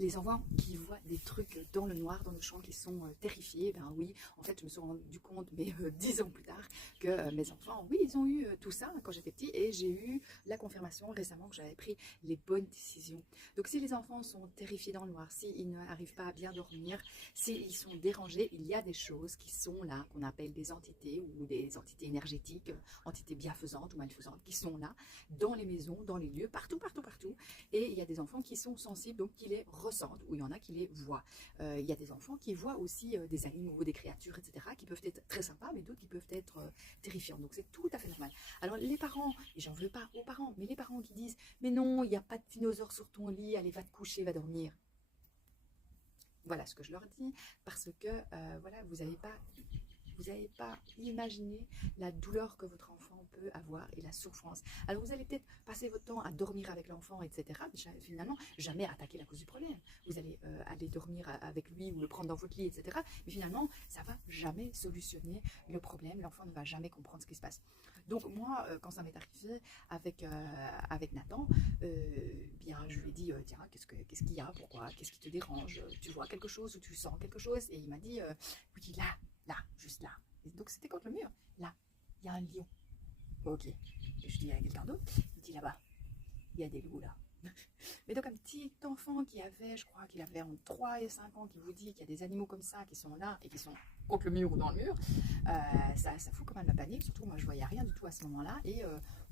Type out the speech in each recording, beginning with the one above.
Les enfants qui voient des trucs dans le noir, dans le champ, qui sont terrifiés, ben oui, en fait, je me suis rendu compte, mais 10 ans plus tard, que mes enfants, oui, ils ont eu tout ça quand j'étais petit, et j'ai eu la confirmation récemment que j'avais pris les bonnes décisions. Donc, si les enfants sont terrifiés dans le noir, s'ils n'arrivent pas à bien dormir, s'ils sont dérangés, il y a des choses qui sont là, qu'on appelle des entités ou des entités énergétiques, entités bienfaisantes ou malfaisantes, qui sont là, dans les maisons, dans les lieux, partout, partout, partout. Et il y a des enfants qui sont sensibles, donc qui les ressentent, ou il y en a qui les voient. Il y a des enfants qui voient aussi des animaux, des créatures, etc., qui peuvent être très sympas, mais d'autres qui peuvent être terrifiants. Donc c'est tout à fait normal. Alors les parents, et j'en veux pas aux parents, mais les parents qui disent « Mais non, il n'y a pas de dinosaure sur ton lit, allez, va te coucher, va dormir ». Voilà ce que je leur dis, parce que voilà, vous n'avez pas imaginé la douleur que votre enfant peut avoir et la souffrance. Alors vous allez peut-être passer votre temps à dormir avec l'enfant, etc. Mais finalement, jamais attaquer la cause du problème. Vous allez aller dormir avec lui ou le prendre dans votre lit, etc. Mais finalement, ça ne va jamais solutionner le problème. L'enfant ne va jamais comprendre ce qui se passe. Donc moi, quand ça m'est arrivé avec Nathan, bien je lui ai dit, tiens, qu'est-ce qu'il y a, pourquoi, qu'est-ce qui te dérange, tu vois quelque chose ou tu sens quelque chose? Et il m'a dit, oui, là, juste là. Et donc c'était contre le mur. Là, il y a un lion. Ok. Et je dis à quelqu'un d'autre, il dit là-bas, il y a des loups là. Mais donc un petit enfant qui avait, je crois qu'il avait entre 3 et 5 ans, qui vous dit qu'il y a des animaux comme ça qui sont là et qui sont contre le mur ou dans le mur, ça fout quand même la panique. Surtout moi je voyais rien du tout à ce moment-là et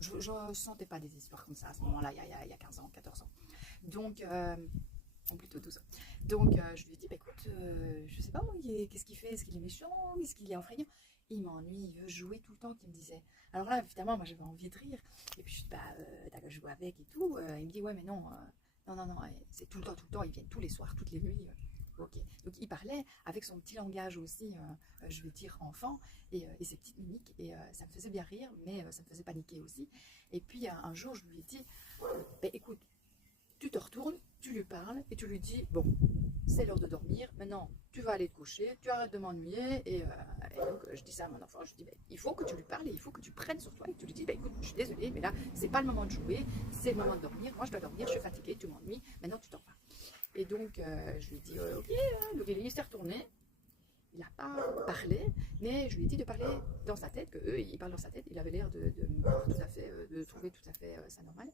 je ne sentais pas des histoires comme ça à ce moment-là, il y a 15 ans, 14 ans. Donc plutôt 12 ans. Donc je lui ai dit, bah, écoute, je sais pas, qu'est-ce qu'il fait? Est-ce qu'il est méchant? Est-ce qu'il est effrayant? Il m'ennuie, il veut jouer tout le temps, qu'il me disait. Alors là, évidemment, moi j'avais envie de rire. Et puis je dis, bah, t'as qu'à jouer avec et tout. Il me dit, ouais, mais non, non, c'est tout le temps, ils viennent tous les soirs, toutes les nuits. Ok. Donc il parlait avec son petit langage aussi, je vais dire enfant, et ses petites mimiques. Et ça me faisait bien rire, mais ça me faisait paniquer aussi. Et puis un jour, je lui ai dit, bah, écoute, tu te retournes, tu lui parles et tu lui dis, bon, c'est l'heure de dormir, maintenant tu vas aller te coucher, tu arrêtes de m'ennuyer. Et donc je dis ça à mon enfant, je dis, bah, il faut que tu lui parles et il faut que tu prennes sur toi et que tu lui dis, bah, écoute, je suis désolée, mais là, c'est pas le moment de jouer, c'est le moment de dormir, moi je dois dormir, je suis fatiguée, tu m'ennuies, maintenant tu t'en vas. Et donc je lui dis, ok, donc il s'est retourné. Il n'a pas parlé, mais je lui ai dit de parler dans sa tête, que eux, ils parlent dans sa tête. Il avait l'air de me voir tout à fait, de trouver tout à fait ça normal.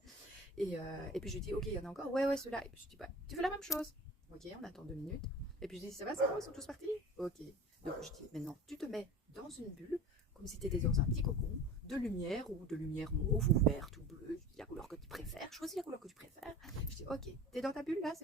Et puis je lui dis, ok, il y en a encore, ouais, celui-là. Et puis je dis, bah, tu fais la même chose. Ok, on attend 2 minutes. Et puis je dis, ça va, c'est bon, ils sont tous partis? Ok. Donc je dis, maintenant, tu te mets dans une bulle, comme si tu étais dans un petit cocon, de lumière ou de lumière mauve ou verte ou bleue, la couleur que tu préfères. Choisis la couleur que tu préfères. Je dis, ok, t'es dans ta bulle là?